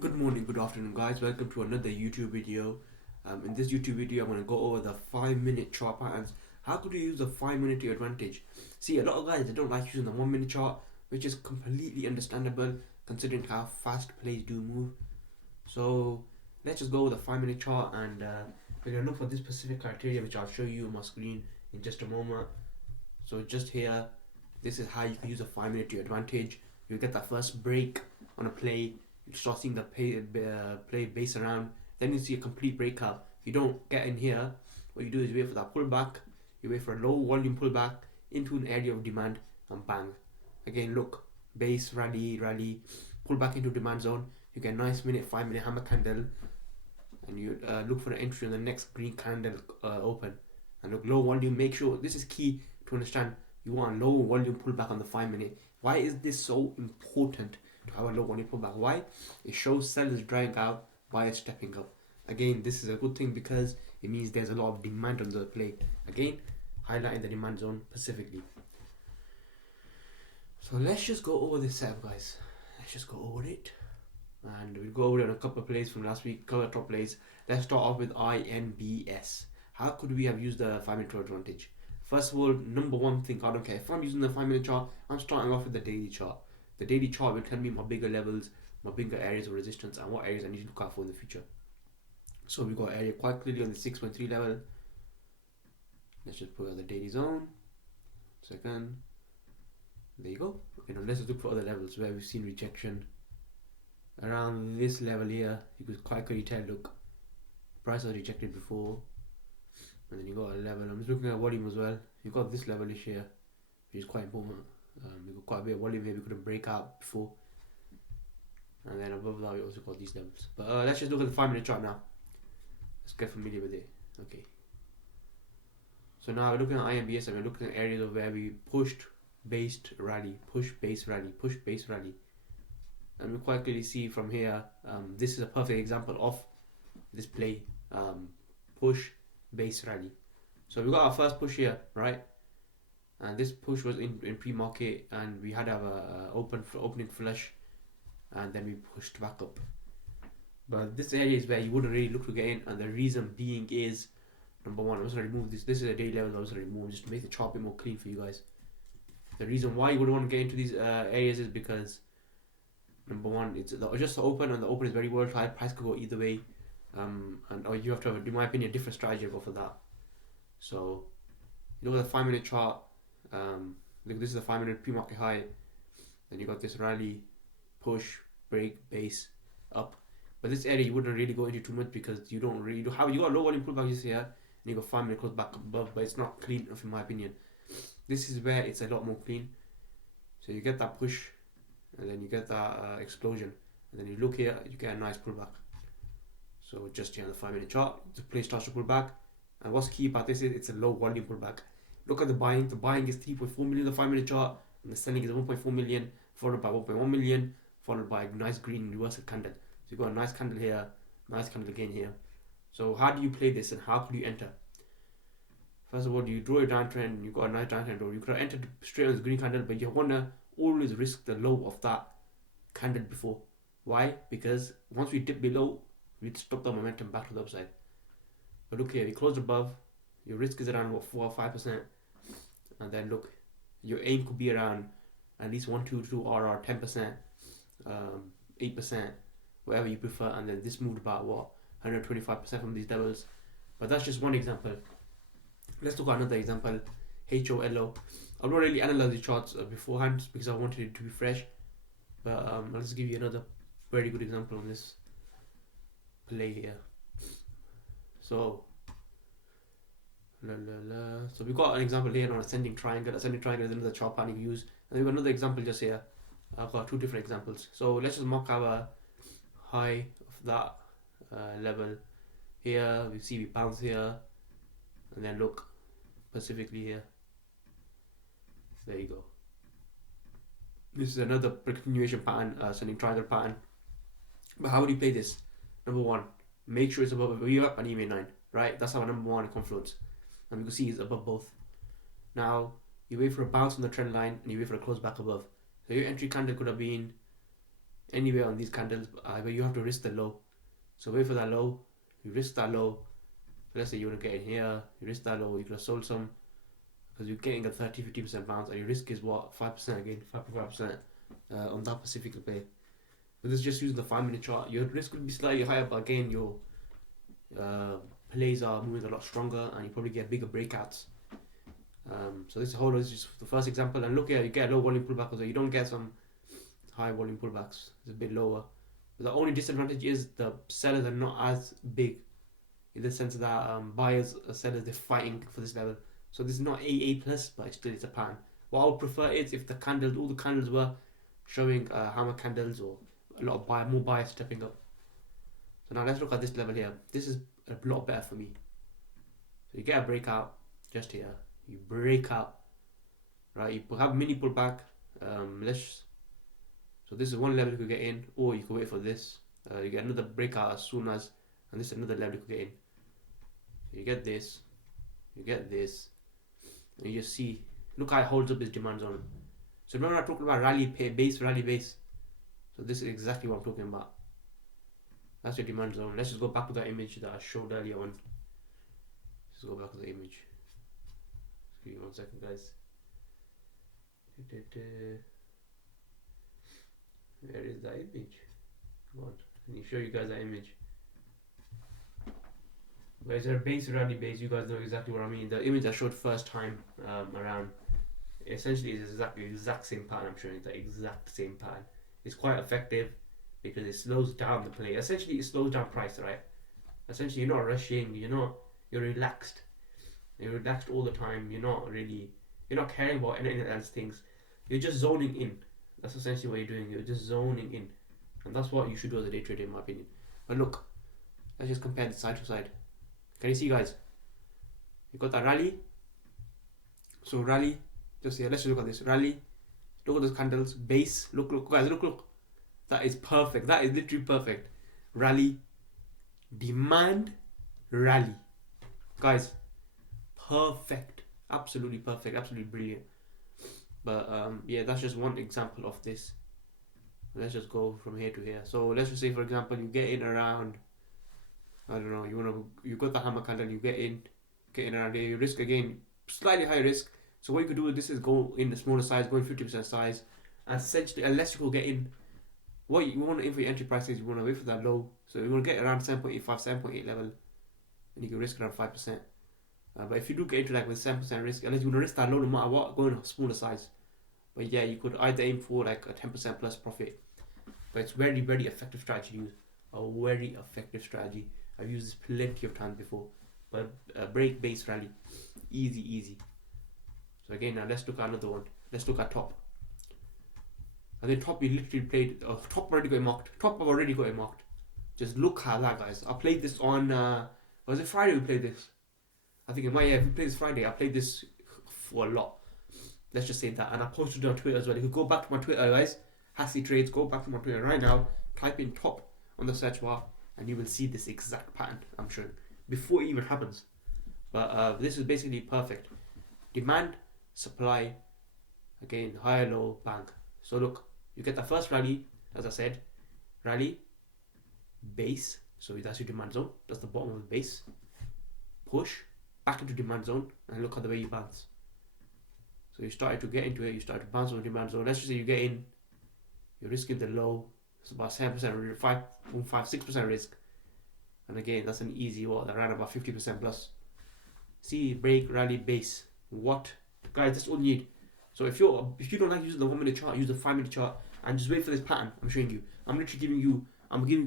Good morning, good afternoon, guys. Welcome to another YouTube video. In this YouTube video, I'm going to go over the 5-minute chart patterns. How could you use the 5 minute to your advantage? See, a lot of guys they don't like using the 1 minute chart, which is completely understandable considering how fast plays do move. So let's just go with the 5 minute chart, and we're going to look for this specific criteria, which I'll show you on my screen in just a moment. So just here, this is how you can use a 5 minute to your advantage. You get that first break on a play. You start seeing the play base around. Then you see a complete breakout. If you don't get in here, what you do is you wait for that pullback. You wait for a low volume pullback into an area of demand, and bang. Again, look, base, rally, pull back into demand zone. You get a nice 5 minute hammer candle, and you look for an entry on the next green candle open. And look, low volume. Make sure this is key to understand. You want a low volume pullback on the 5 minute. Why is this so important to have a low volume pullback? Why? It shows sellers drying out, buyers stepping up. Again, this is a good thing because it means there's a lot of demand on the play. Again, highlighting the demand zone specifically. So let's just go over this setup, guys. Let's just go over it. And we'll go over it on a couple of plays from last week, couple of top plays. Let's start off with INBS. How could we have used the 5 minute advantage? First of all, number one thing, I don't care. If I'm using the 5 minute chart, I'm starting off with the daily chart. The daily chart will tell me my bigger levels, my bigger areas of resistance, and what areas I need to look out for in the future. So we got area quite clearly on the 6.3 level. Let's just put out the daily zone. Second. There you go. Let's just look for other levels where we've seen rejection. Around this level here, you could quite clearly tell, look, price was rejected before. And then you got a level. I'm just looking at volume as well. You got this level here, which is quite important. We got quite a bit of volume here. We couldn't break out before. And then above that, we also got these levels. But let's just look at the 5 minute chart now. Let's get familiar with it. Okay. So now we're looking at IMBS and we're looking at areas of where we pushed, based, rally, push, base, rally, push, base, rally. And we quite clearly see from here, this is a perfect example of this play, push, base, rally. So we got our first push here, right? And this push was in pre-market, and we had our opening flush, and then we pushed back up. But this area is where you wouldn't really look to get in, and the reason being is, number one, I'm just going to remove this. This is a daily level I was going to remove just to make the chart a bit more clean for you guys. The reason why you wouldn't want to get into these areas is because, number one, it's just the open, and the open is very volatile. Price could go either way, or you have to have, in my opinion, a different strategy for that. So, you look at the 5 minute chart. Look, this is the 5 minute pre-market high. Then you got this rally, push, break, base, up. But this area you wouldn't really go into too much because you don't have. You got low volume pullback here, and you got 5 minute close back above, but it's not clean enough in my opinion. This is where it's a lot more clean. So you get that push, and then you get that explosion, and then you look here, you get a nice pullback. So just here on the 5 minute chart, the play starts to pull back, and what's key about this is it's a low volume pullback. Look at the buying. The buying is 3.4 million the 5 minute chart, and the selling is 1.4 million, followed by 1.1 million, followed by a nice green reversal candle. So you got a nice candle here, nice candle again here. So how do you play this, and how could you enter? First of all, you draw your downtrend, and you got a nice downtrend. You could have entered straight on the green candle, but you want to always risk the low of that candle before. Why? Because once we dip below, we'd stop the momentum back to the upside. But look here, we closed above. Your risk is around 4 or 5%, and then look, your aim could be around at least 1, 2, 2 or 10%, 8%, whatever you prefer. And then this moved about 125% from these levels. But that's just one example. Let's look at another example. HOLO. I've not really analyzed the charts beforehand because I wanted it to be fresh. But I'll just give you another very good example on this play here. So, so we got an example here on ascending triangle. Ascending triangle is another chart pattern you can use. And we got another example just here. I've got two different examples. So let's just mark our high of that level. Here we see we bounce here, and then look specifically here. There you go. This is another continuation pattern, ascending triangle pattern. But how would you play this? Number one, make sure it's above a VWAP and EMA9, right? That's our number one confluence. And you can see it's above both. Now, you wait for a bounce on the trend line and you wait for a close back above. So your entry candle could have been anywhere on these candles, but you have to risk the low. So wait for that low, you risk that low. So let's say you want to get in here, you risk that low, you could have sold some because you're getting a 30-50% bounce, and your risk is what, 5% again, 5.5% on that specific play. But this is just using the 5-minute chart. Your risk will be slightly higher, but again, your plays are moving a lot stronger, and you probably get bigger breakouts. So this whole is just the first example, and look here, you get a low volume pullback, so you don't get some high volume pullbacks. It's a bit lower. But the only disadvantage is the sellers are not as big, in the sense that buyers or sellers, they're fighting for this level. So this is not AA plus, but still it's a pattern. What I would prefer is if all the candles were showing hammer candles, or a lot of more buyers stepping up. So now let's look at this level here. This is a lot better for me. So you get a breakout just here. You break out, right? You have mini pullback. So this is one level you could get in, or you could wait for this. You get another breakout as soon as, and this is another level you could get in. You get this, and you just see, look how it holds up this demand zone. So remember I talked about rally base. So this is exactly what I'm talking about. That's your demand zone. Let's just go back to that image that I showed earlier on. Let's go back to the image. Give me 1 second, guys. Where is that image? Come on, can you show you guys that image? Where's there base, rally base? You guys know exactly what I mean. The image I showed first time around, essentially is exactly the exact same pattern. I'm showing the exact same pattern. It's quite effective because it slows down the play. Essentially, it slows down price, right? Essentially, you're not rushing. You're relaxed. You're relaxed all the time. You're not caring about anything else things. You're just zoning in. That's essentially what you're doing. You're just zoning in, and that's what you should do as a day trader, in my opinion. But look, let's just compare the side to side. Can you see, guys? You got that rally. So rally, just here. Let's just look at this rally. Look at those candles. Base. Look, guys. Look. That is perfect. That is literally perfect. Rally, demand, rally, guys. Perfect. Absolutely perfect. Absolutely brilliant. But yeah, that's just one example of this. Let's just go from here to here. So let's just say, for example, you get in around, I don't know, you got the hammer candle, you get in around here, you risk again, slightly higher risk. So what you could do with this is go in the smaller size, go in 50% size, and essentially, unless you go get in, what you want to aim for your entry price is you want to wait for that low. So you want to get around 7.85, 7.8 level, and you can risk around 5%. But if you do get into like with 7% risk, unless you want to risk that low no matter what, go in a smaller size. But yeah, you could either aim for like a 10% plus profit. But it's very, very effective strategy to use. A very effective strategy. I've used this plenty of times before. But break, base, rally. Easy. So again, now let's look at another one. Let's look at top. And then top we literally played, top already got marked. Top I've already got it marked. Just look at that, guys. I played this on, was it Friday we played this? I think it might, yeah, we played this Friday. I played this for a lot. Let's just say that. And I posted it on Twitter as well. You could go back to my Twitter, guys. Hassy Trades, go back to my Twitter right now. Type in top on the search bar and you will see this exact pattern I'm showing before it even happens. But this is basically perfect. Demand, supply, again, higher, low, bang. So look, you get the first rally, as I said. Rally, base. So that's your demand zone. That's the bottom of the base. Push, back into demand zone, and look at the way you bounce. So you started to get into it, you started to bounce on the demand zone. Let's just say you get in, you're risking the low, it's about 7%, 6% risk. And again, that's an easy one, around about 50% plus. See, break, rally, base. What? Guys, that's all you need. So if you don't like using the 1 minute chart, use the 5 minute chart and just wait for this pattern I'm showing you. I'm literally giving you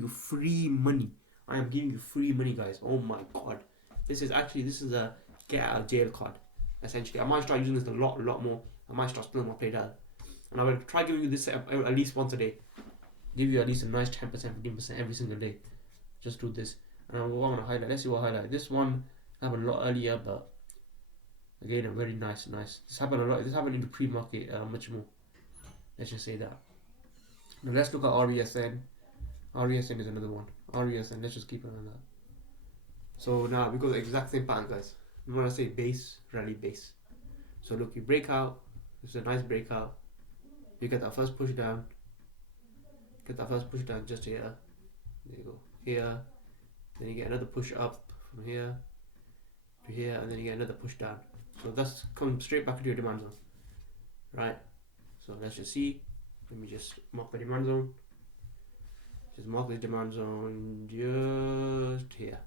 free money. I am giving you free money, guys. Oh my god. This is a get out of jail card. Essentially, I might start using this a lot more. I might start spilling my play down. And I will try giving you this setup at least once a day. Give you at least a nice 10%, 15% every single day. Just do this. And I want to highlight. Let's see what I highlight. This one happened a lot earlier, but again, a very nice. This happened a lot. This happened in the pre-market much more. Let's just say that. Now let's look at RESN. RESN is another one. RESN. Let's just keep an eye on that. So now we got the exact same pattern, guys. We want to say base, rally, base. So look, you break out. This is a nice breakout. You get that first push down. Get that first push down just here. There you go. Here. Then you get another push up from here to here, and then you get another push down. So that's come straight back into your demand zone. Right? So let's just see. Let me just mark the demand zone. Just mark the demand zone just here.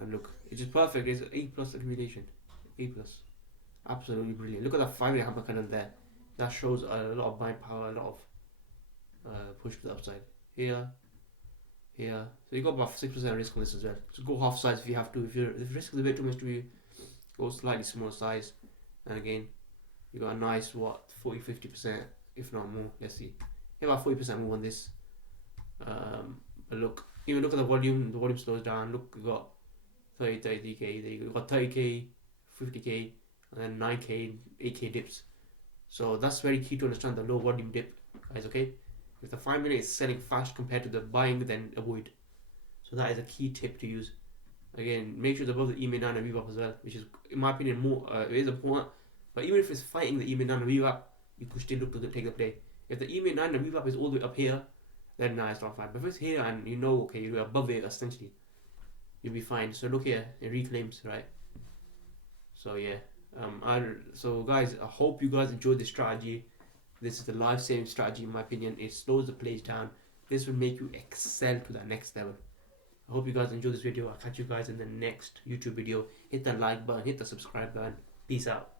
And look, it's just perfect. It's 8 plus accumulation. 8 plus. Absolutely brilliant. Look at that 5-minute hammer cannon there. That shows a lot of buying power, a lot of push to the upside. Here. Here. So you got about 6% risk on this as well. So go half size if you have to. If the risk is a bit too much to you, go slightly smaller size. And again, you got a nice 40-50%, if not more. Let's see. You have about 40% more on this. But look, even look at the volume slows down. Look, you got 33k, there you go. You got 30k, 50k, and then 9k, 8k dips. So that's very key to understand the low volume dip, guys, okay? If the 5-minute is selling fast compared to the buying, then avoid. So that is a key tip to use. Again, make sure it's above the EMA 9 and VWAP as well, which is, in my opinion, more it is important. But even if it's fighting the EMA 9 and VWAP, you could still look to take the play. If the EMA 9 and VWAP is all the way up here, then nah, it's not fine. But if it's here and you know, okay, you're above it essentially, you'll be fine. So look here, it reclaims, right? So yeah, so guys, I hope you guys enjoyed this strategy. This is the life-saving strategy in my opinion. It slows the plays down. This will make you excel to the next level. I hope you guys enjoyed this video. I'll catch you guys in the next YouTube video. Hit that like button, hit the subscribe button. Peace out.